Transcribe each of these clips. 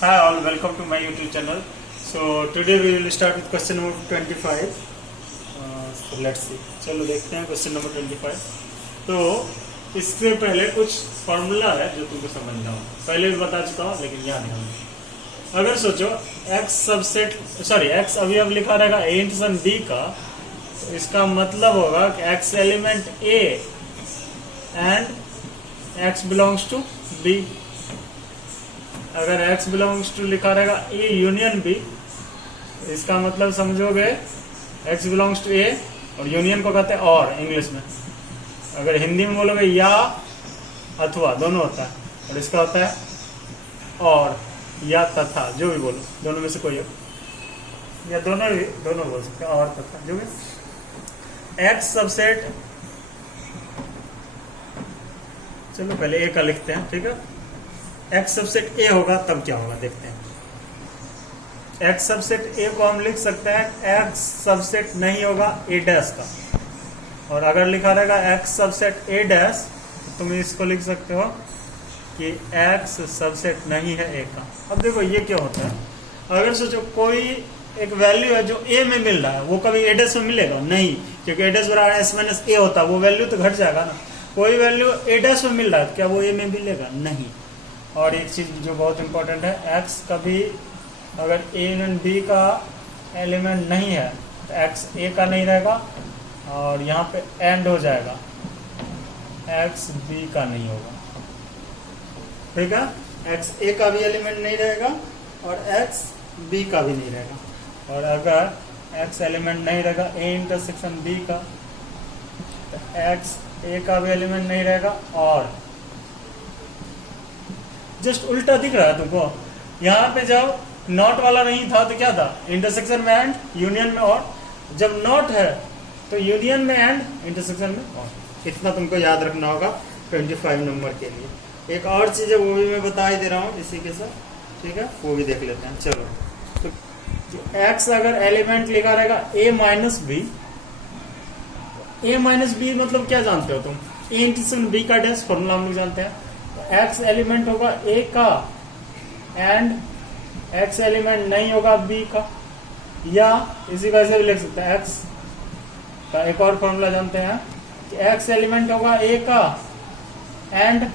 Hi all, welcome to my YouTube channel. So today we will start with question number 25. So let's see. चलो देखते हैं question number 25. तो इससे पहले कुछ फॉर्मूला है जो तुमको समझना हो. पहले भी बता चुका हूँ लेकिन याद है. अगर सोचो x अवयव लिखा रहेगा a इंटू b का, तो इसका मतलब होगा कि x element a and x belongs to b. अगर x बिलोंग्स टू लिखा रहेगा a यूनियन b, इसका मतलब समझोगे x बिलोंग्स टू a, और यूनियन को कहते हैं और इंग्लिश में. अगर हिंदी में बोलोगे या अथवा दोनों होता है, और इसका होता है और या तथा, जो भी बोलो दोनों में से कोई हो, या दोनों बोल सकते हैं, और तथा जो भी. x सबसेट, चलो पहले a का लिखते हैं, ठीक है. x सबसेट a होगा तब क्या होगा देखते हैं. x सबसेट a को हम लिख सकते हैं x सबसेट नहीं होगा a डैश का, और अगर लिखा रहेगा x सबसेट a डैश, तुम इसको लिख सकते हो कि x सबसेट नहीं है a का. अब देखो ये क्या होता है. अगर सोचो कोई एक वैल्यू है जो a में मिल रहा है, वो कभी a डैश में मिलेगा नहीं, क्योंकि a डैश बराबर s माइनस a होता है, वो वैल्यू तो घट जाएगा ना. कोई वैल्यू a डैश में मिल रहा है तो क्या वो a में मिलेगा? नहीं. और एक चीज जो बहुत इंपॉर्टेंट है, x कभी अगर a एंड b का एलिमेंट नहीं है तो x a का नहीं रहेगा, और यहाँ पे एंड हो जाएगा, x b का नहीं होगा. ठीक है, x a का भी एलिमेंट नहीं रहेगा और x b का भी नहीं रहेगा. और अगर x एलिमेंट नहीं रहेगा a इंटरसेक्शन b का, तो x a का भी एलिमेंट नहीं रहेगा. और जस्ट उल्टा दिख रहा है तुमको. यहाँ पे जब नॉट वाला नहीं था तो क्या था? इंटरसेक्शन में एंड, यूनियन में और. जब नॉट है तो यूनियन में एंड, इंटरसेक्शन में और. इतना तुमको याद रखना होगा 25 नंबर के लिए. एक और चीज है वो भी मैं बता ही दे रहा हूँ इसी के साथ, ठीक है, वो भी देख लेते हैं. चलो, तो एक्स अगर एलिमेंट लिखा रहेगा a minus B, a minus B मतलब क्या जानते हो तुम? a इंटरसेक्शन b का डैश फॉर्मूला हम लोग जानते हैं. x एलिमेंट होगा a का एंड x एलिमेंट नहीं होगा b का. या इसी वजह से भी लिख सकते हैं, x का एक और फॉर्मूला जानते हैं कि x एलिमेंट होगा a का एंड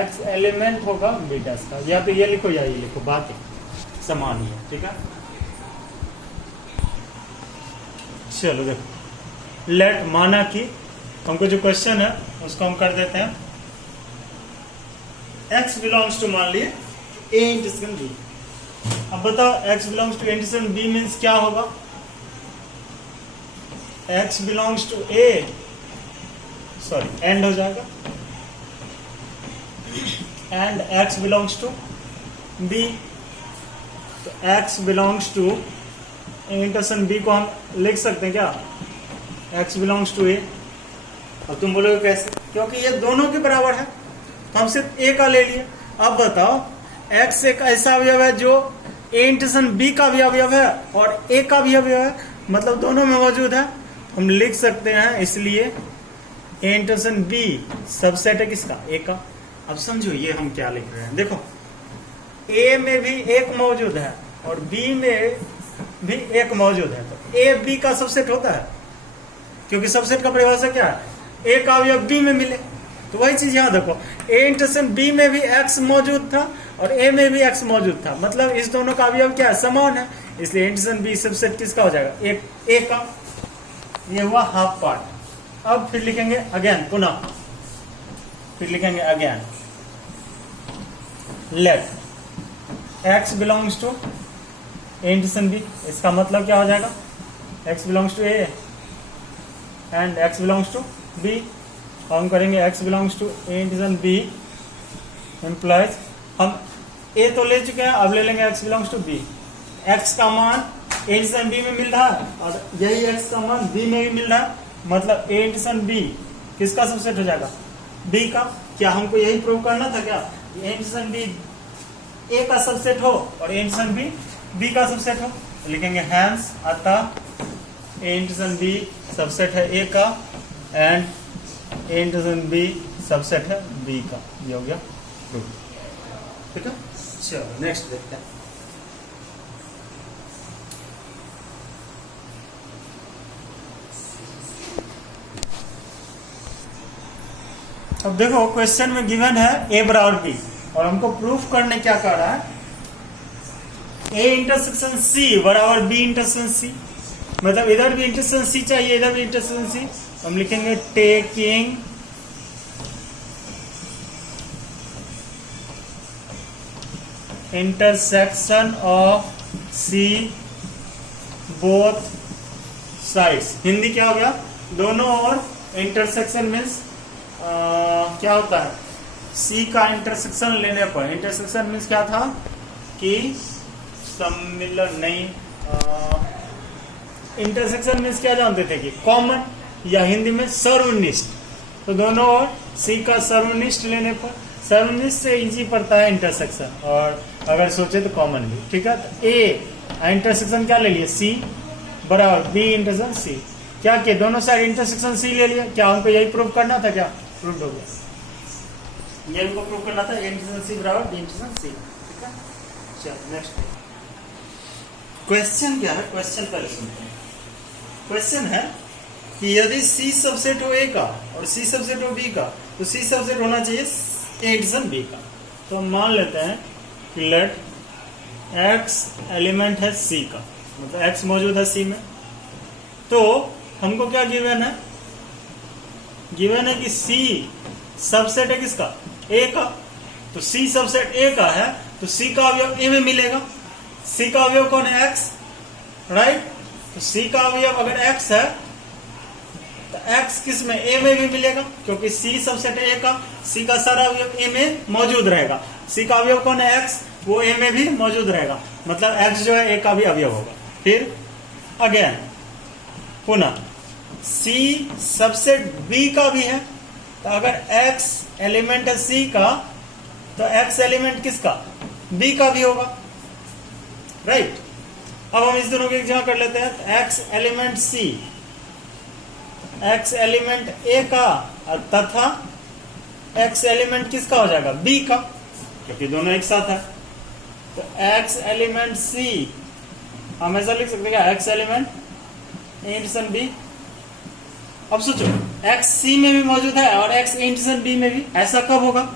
x एलिमेंट होगा b डैश का. या तो ये लिखो या ये लिखो, बात समान ही है. ठीक है, चलो देखो. लेट माना कि हमको जो क्वेश्चन है उसको हम कर देते हैं. x बिलोंग्स टू, मान लिए a इंटरसेक्शन b. अब बताओ x belongs to intersection b means क्या होगा? x belongs to a, and हो जाएगा, and x belongs to b. तो x belongs to intersection b को हम लिख सकते हैं क्या? x belongs to a. अब तुम बोलोगे कैसे? क्योंकि ये दोनों के बराबर है, तो हम सिर्फ a का ले लिए. अब बताओ, x एक ऐसा अवयव है जो a इंटरसेक्शन b का भी अवयव है और a का भी अवयव है, मतलब दोनों में मौजूद है. हम लिख सकते हैं इसलिए a इंटरसेक्शन b सबसेट है किसका? a का. अब समझो ये हम क्या लिख रहे हैं. देखो, a में भी एक मौजूद है और b में भी एक मौजूद है, तो a b का सबसेट होता है, क्योंकि सबसेट का परिभाषा क्या है? a का अवयव b में मिले. तो वही चीज याद रखो, a इंटरसेक्शन b में भी x मौजूद था और a में भी x मौजूद था, मतलब इस दोनों का अवयव क्या है? समान है. इसलिए इंटरसेक्शन b सबसेट किसका हो जाएगा? एक a का. ये हुआ हाफ पार्ट. अब फिर लिखेंगे अगेन, पुनः फिर लिखेंगे again. Let x belongs to intersection b. इसका मतलब क्या हो जाएगा? x belongs to a and x belongs to b. हम करेंगे x belongs to a intersection b implies, हम a तो ले चुके हैं, अब ले लेंगे x belongs to b. x का मान a इंटरसेक्शन b में मिल रहा है और यही x का मान b में भी मिल रहा है, मतलब a इंटरसेक्शन b किसका सबसेट हो जाएगा? b का. क्या हमको यही प्रूव करना था क्या? a इंटरसेक्शन b a का सबसेट हो और a इंटरसेक्शन b b का सबसेट हो. लिखेंगे हैंस, अतः a इंटरसेक्शन b सबसेट है a का and a intersection b subset है b का. ये हो गया प्रूफ. ठीक है, चलो नेक्स्ट देखते हैं। अब देखो क्वेश्चन में गिवन है ए बराबर बी, और हमको प्रूफ करने क्या कर रहा है, ए इंटरसेक्शन सी बराबर बी इंटरसेक्शन सी, मतलब इधर भी इंटरसेक्शन सी चाहिए, इधर भी इंटरसेक्शन सी। हम लिखेंगे taking intersection of C both sides. Hindi क्या हो गया, दोनों ओर इंटरसेक्शन मीन्स क्या होता है, सी का इंटरसेक्शन लेने पर, इंटरसेक्शन मीन्स क्या था कि सम्मिलन नहीं, इंटरसेक्शन मीन्स क्या जानते थे कि कॉमन, या हिंदी में सर्वनिष्ठ। तो दोनों ओर सी का सर्वनिष्ठ लेने पर, सर्वनिष्ठ से इजी पड़ता है इंटरसेक्शन, और अगर सोचे तो कॉमन भी, ठीक है। तो ए इंटरसेक्शन क्या ले लिए, सी बराबर बी इंटरसेक्शन सी। क्या किया, दोनों साइड इंटरसेक्शन सी ले लिया। क्या हमको यही प्रूव करना था, क्या प्रूव हो गया, ये हमको प्रूव करना था, इंटरसेक्शन सी बराबर बी इंटरसेक्शन सी, ठीक है। चलो नेक्स्ट क्वेश्चन क्या है, क्वेश्चन पहले सुनते हैं। क्वेश्चन है कि यदि सी सबसेट हो ए का और सी सबसेट हो बी का, तो सी सबसेट होना चाहिए ए इंटरसेक्शन बी का। तो हम मान लेते हैं कि लेट एक्स एलिमेंट है सी का, मतलब एक्स मौजूद है सी में। तो हमको क्या गिवन है, गिवन है कि सी सबसेट है किसका, ए का। तो सी सबसेट ए का है, तो सी का अवयव ए में मिलेगा। सी का अवयव कौन है, एक्स, राइट। तो सी का अवयव अगर एक्स है तो एक्स किस में, ए में भी मिलेगा, क्योंकि सी सबसेट ए का, सी का सारा अवयव ए में मौजूद रहेगा। सी का अवयव कौन है, एक्स, वो ए में भी मौजूद रहेगा, मतलब एक्स जो है ए का भी अवयव होगा। फिर अगेन पुनः सी सबसेट बी का भी है, तो अगर एक्स एलिमेंट है सी का, तो एक्स एलिमेंट किसका, बी का भी होगा, राइट। अब हम इस दोनों को एक जगह कर लेते हैं। एक्स एलिमेंट सी, एक्स एलिमेंट ए का तथा एक्स एलिमेंट किसका हो जाएगा, बी का, क्योंकि दोनों एक साथ है। तो एक्स एलिमेंट सी हम ऐसा लिख सकते हैं, X element A intersection B. अब सोचो एक्स सी में भी मौजूद है और एक्स ए इंटरसेक्शन बी में भी। ऐसा कब होगा,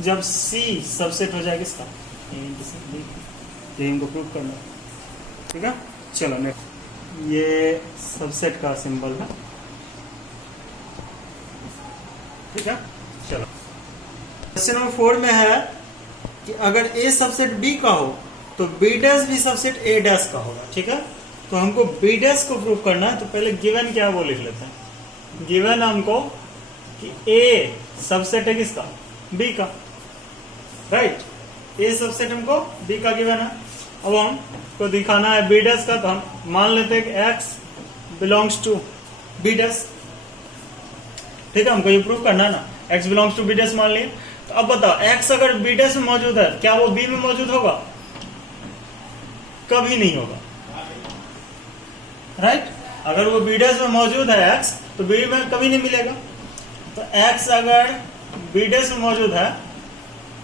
जब सी सबसेट हो जाएगा किसका, ए इंटरसेक्शन बी। ये हमको प्रूव करना है, ठीक है। चलो नेक्स्ट, ये सबसेट का सिंबल है, ठीक है। चलो क्वेश्चन नंबर 4 में है कि अगर ए सबसेट बी का हो तो बी डैश भी सबसेट ए डैश का होगा, ठीक है। तो हमको बी डैश को प्रूव करना है, तो पहले गिवन क्या है वो लिख लेते हैं। गिवन हमको कि ए सबसेट है किसका, बी का, राइट। ए सबसेट हमको बी का गिवन है। अब हमको दिखाना है बी डैश का, तो हम मान लेते हैं कि X belongs to B dash, ठीक है। हमको ये प्रूव करना है ना, X belongs to B dash मान लिए। तो अब बताओ एक्स अगर बी डैश में मौजूद है, क्या वो बी में मौजूद होगा, कभी नहीं होगा, राइट। अगर वो बी डैश में मौजूद है एक्स, तो बी में कभी नहीं मिलेगा। तो एक्स अगर बी डैश में मौजूद है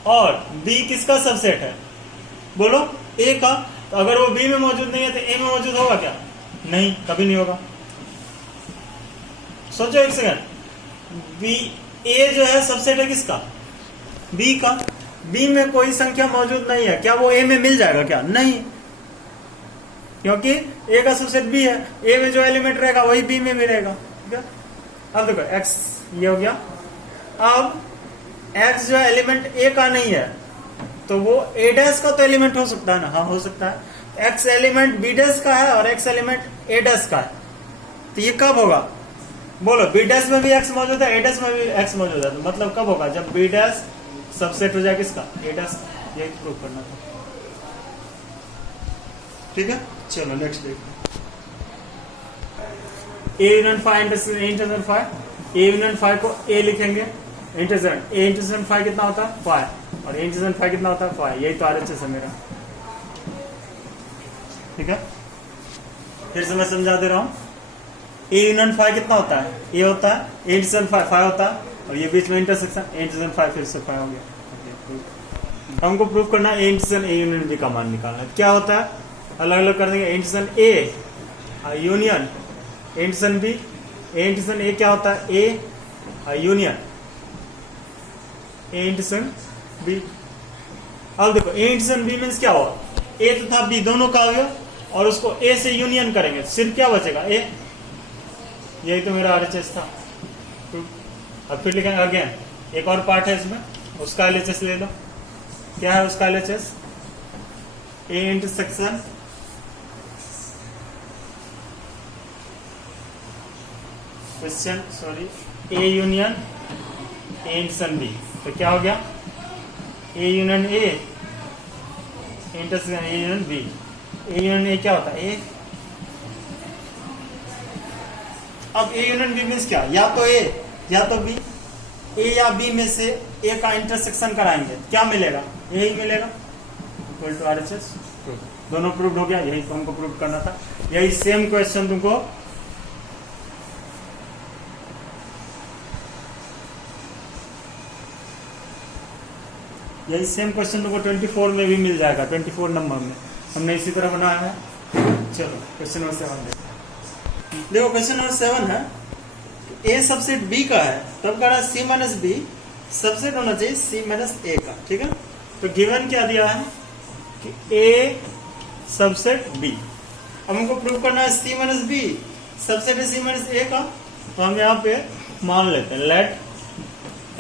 और बी किसका सबसेट है, बोलो ए का, तो अगर वो बी में मौजूद नहीं है तो ए में मौजूद होगा क्या, नहीं, कभी नहीं होगा। सोचो एक सेकंड, बी ए जो है सबसेट है किसका, बी का। बी में कोई संख्या मौजूद नहीं है, क्या वो ए में मिल जाएगा क्या, नहीं, क्योंकि ए का सबसेट बी है, ए में जो एलिमेंट रहेगा वही बी में भी रहेगा, ठीक है। अब देखो एक्स ये हो गया। अब एक्स जो एलिमेंट ए का नहीं है, तो वो ए डैश का तो एलिमेंट हो सकता है ना, हाँ हो सकता है। एक्स एलिमेंट बी डैश का है और एक्स एलिमेंट ए डैश का है, तो ये कब होगा, बोलो बी डैश में भी एक्स मौजूद है, ए डैश में भी एक्स मौजूद है, तो मतलब कब होगा, जब बी डैश सबसेट हो जाए किसका, ए डैश। ये प्रूव करना था, ठीक है। चलो नेक्स्ट देखते A union 5 intersection 5। A union 5 को ए लिखेंगे, इंटरसेक्शन ए इंटरसेक्शन 5 कितना होता है 5, और ए इंटरसेक्शन 5 कितना होता है 5। यही तो RHS है मेरा, ठीक है। फिर से मैं समझा दे रहा हूं, ए यूनियन 5 कितना होता है, ए होता है, ए इंटरसेक्शन 5 होता है, और ये बीच में इंटरसेक्शन ए इंटरसेक्शन 5 फिर से 5 हो गया। हमको प्रूफ करना है A intersection A union B का मान निकालना है। क्या होता है, अलग अलग कर देंगे। Intersection A union intersection B, A intersection A क्या होता है, A union A intersection B. अब देखो ए इंटरसेक्शन बी मीन्स क्या हुआ, ए तथा बी दोनों का हो गया और उसको ए से यूनियन करेंगे, सिर्फ क्या बचेगा ए। यही तो मेरा RHS था। अब फिर लिखेंगे अगेन, एक और पार्ट है इसमें, उसका LHS ले लो। क्या है उसका LHS, A intersection question sorry A union A intersection B. तो क्या हो गया, A union A intersection A union B. A union A क्या होता है ए। अब ए यूनियन बी मीन्स क्या, या तो ए या तो बी, ए या बी में से ए का इंटरसेक्शन कराएंगे, क्या मिलेगा, यही मिलेगा, इक्वल टू RHS। दोनों प्रूव हो गया, यही तो हमको प्रूव करना था। यही सेम क्वेश्चन तुमको यही सेम क्वेश्चन तुमको 24 में भी मिल जाएगा, 24 नंबर में हमने इसी तरह बनाया है। चलो क्वेश्चन नंबर 7 देखो। क्वेश्चन नंबर 7 है, ए सबसेट बी का है, तब कह रहा है सी माइनस बी सबसेट होना चाहिए सी माइनस ए का। ठीक है, तो गिवन क्या दिया है कि ए सबसेट बी। अब हमको प्रूव करना है सी माइनस बी सबसेट है सी माइनस ए का। तो हम यहाँ पे मान लेते हैं लेट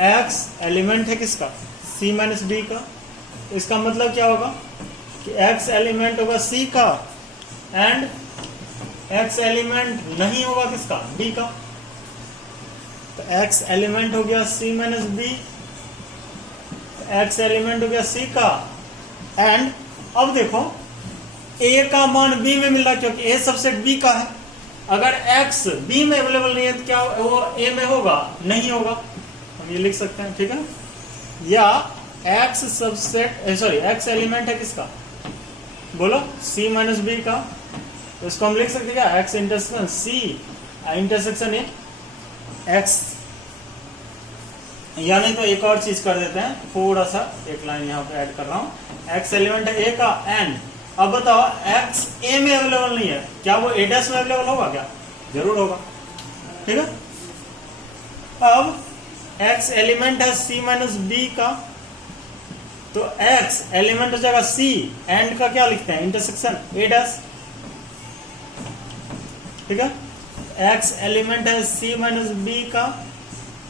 एक्स एलिमेंट है किसका, सी माइनस बी का। इसका मतलब क्या होगा कि एक्स एलिमेंट होगा सी का एंड एक्स एलिमेंट नहीं होगा किसका, बी का। तो एक्स एलिमेंट हो गया सी माइनस बी, एक्स एलिमेंट हो गया सी का एंड अब देखो ए का मान बी में मिल रहा है क्योंकि ए सबसेट बी का है। अगर एक्स बी में अवेलेबल नहीं है तो क्या वो ए में होगा, नहीं होगा। हम ये लिख सकते हैं, ठीक है, या x subset sorry x element है किसका, बोलो सी माइनस बी का। तो इसको हम लिख सकते हैं क्या, X intersection C intersection A X. या नहीं तो एक और चीज कर देते हैं, थोड़ा सा एक लाइन यहाँ पे ऐड कर रहा हूं। एक्स एलिमेंट है ए का एंड अब बताओ एक्स ए में अवेलेबल नहीं है, क्या वो ए डैश में अवेलेबल होगा क्या, जरूर होगा। ठीक है, अब एक्स एलिमेंट है सी माइनस बी का, तो एक्स एलिमेंट हो जाएगा सी एंड का क्या लिखते हैं इंटरसेक्शन ए डैश। ठीक है, एक्स एलिमेंट है सी माइनस बी का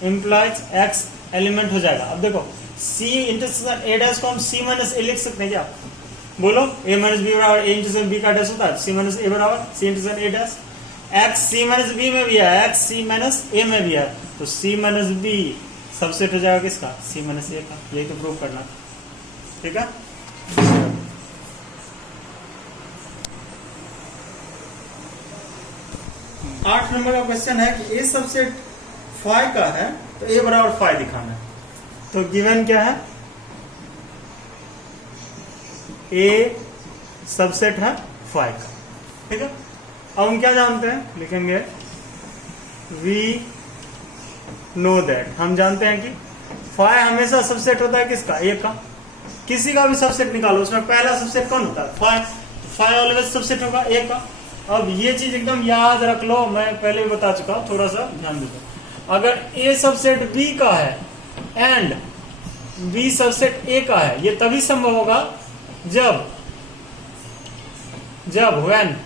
इंप्लाइज एक्स एलिमेंट हो जाएगा। अब देखो सी इंटरसेक्शन ए डैश को हम सी माइनस ए लिख सकते हैं क्या, बोलो ए माइनस बी बराबर ए इंटरसेक्शन बी का डैश होता है, सी माइनस ए बराबर C intersection A dash. X C minus B में भी है, एक्स सी माइनस ए में भी है, तो सी माइनस बी सबसेट हो जाएगा किसका, सी माइनस ए का। यही तो प्रूव करना, ठीक है। 8 नंबर का क्वेश्चन है कि ए सबसेट फाइव का है तो ए बराबर फाइव दिखाना है। तो गिवन क्या है, ए सबसेट है फाइव का। ठीक है, अब हम क्या जानते हैं, लिखेंगे वी नो दैट, हम जानते हैं कि फाइव हमेशा सबसेट होता है किसका, ए का। किसी का भी सबसेट निकालो, उसमें पहला सबसेट कौन होता है, फाइव। फाइव ऑलवेज सबसेट होगा ए का। अब ये चीज एकदम याद रख लो, मैं पहले भी बता चुका हूं, थोड़ा सा ध्यान दो। अगर ए सबसेट बी का है एंड बी सबसेट ए का है, ये तभी संभव होगा जब व्हेन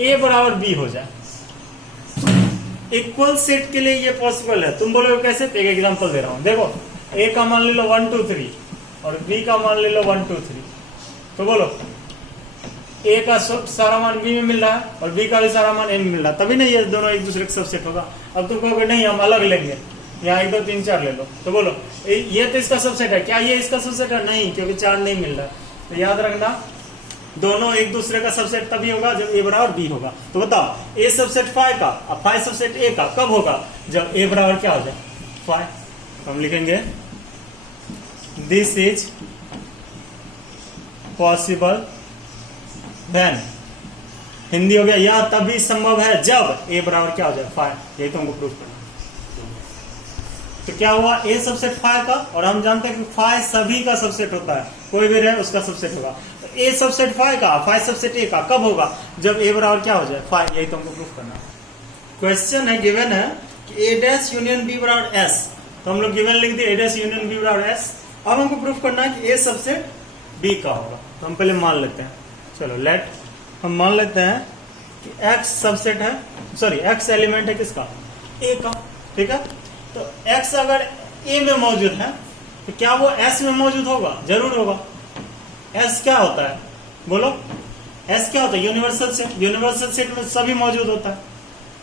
ए बराबर बी हो जाए। इक्वल सेट के लिए ये पॉसिबल है। तुम बोलोगे कैसे, एक एग्जांपल दे रहा हूं। देखो ए का मान ले लो 1 2 3 और बी का मान ले लो 1 2 3। तो बोलो ए का सारा मान बी में मिल रहा है और बी का भी सारा मान ए में मिल रहा है, तभी नहीं ये दोनों एक दूसरे के सबसेट होगा। अब तुम कहोगे नहीं हम अलग लेंगे, यहाँ 1 2 3 4 ले लो। तो बोलो ये तो इसका सबसेट है, क्या ये इसका सबसेट है, नहीं, क्योंकि 4 नहीं मिल रहा है। तो याद रखना दोनों एक दूसरे का सबसेट तभी होगा जब ए बराबर बी होगा। तो बताओ ए सबसेट फाइव का और फाइव सबसेट ए का कब होगा, जब ए बराबर क्या हो जाए, फाइव। तो हम लिखेंगे this is possible then, Hindi हो गया यह तभी संभव है जब ए बराबर क्या हो जाए, फाइव। यही तो हमको प्रूफ करना। तो क्या हुआ, ए सबसेट फाइव का, और हम जानते हैं कि फाइव सभी का सबसेट होता है, कोई भी रहे उसका सबसेट होगा। तो ए सबसेट फाइव का, फाइव सबसेट ए का कब होगा, जब ए बराबर क्या हो जाए फाइव। यही तो हमको प्रूफ करना है। क्वेश्चन है, गिवन है कि ए डैश यूनियन बी बराबर एस, तो हम लोग गिवन लिख दिए ए डैश यूनियन बी बराबर एस। अब हमको प्रूफ करना है कि ए सबसेट बी का होगा, तो हम पहले मान लेते हैं। चलो लेट हम मान लेते हैं कि एक्स सबसेट है, सॉरी एक्स एलिमेंट है किसका, ए का, ठीक है। तो x अगर a में मौजूद है तो क्या वो s में मौजूद होगा, जरूर होगा। s क्या होता है बोलो, s क्या होता है, यूनिवर्सल सेट। यूनिवर्सल सेट में सभी मौजूद होता है,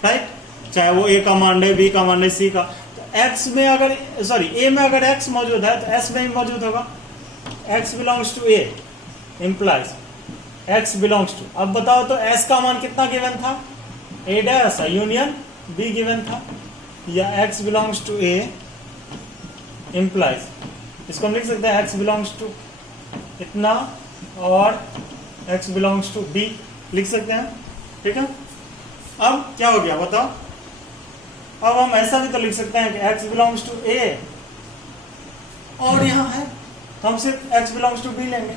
राइट, चाहे वो a का मान रहे, b का मान रहे, c का। तो x में अगर सॉरी a में अगर x मौजूद है तो s में भी मौजूद होगा। x belongs to a implies x belongs to, अब बताओ तो s का मान कितना गिवन था, a dash union b given था, या x belongs to a implies इसको हम लिख सकते हैं x बिलोंग्स टू इतना और x बिलोंग्स टू b लिख सकते हैं, ठीक है। अब क्या हो गया बताओ, अब हम ऐसा भी तो लिख सकते हैं कि x बिलोंग्स टू a और यहां है तो हम सिर्फ x बिलोंग्स टू b लेंगे।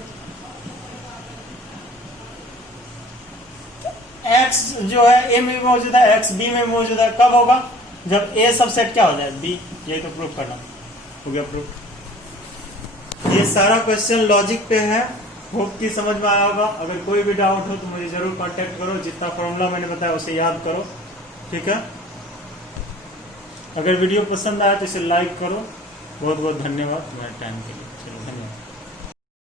x जो है a में भी मौजूद है, x b में भी मौजूद है, कब होगा, जब a सबसेट क्या हो जाए b। ये तो प्रूफ करना हो गया प्रूफ। ये सारा क्वेश्चन लॉजिक पे है, होप की समझ में आया होगा। अगर कोई भी डाउट हो तो मुझे जरूर कांटेक्ट करो, जितना फॉर्मूला मैंने बताया उसे याद करो, ठीक है। अगर वीडियो पसंद आया तो इसे लाइक करो। बहुत बहुत धन्यवाद तुम्हारे टाइम के लिए। चलो धन्यवाद।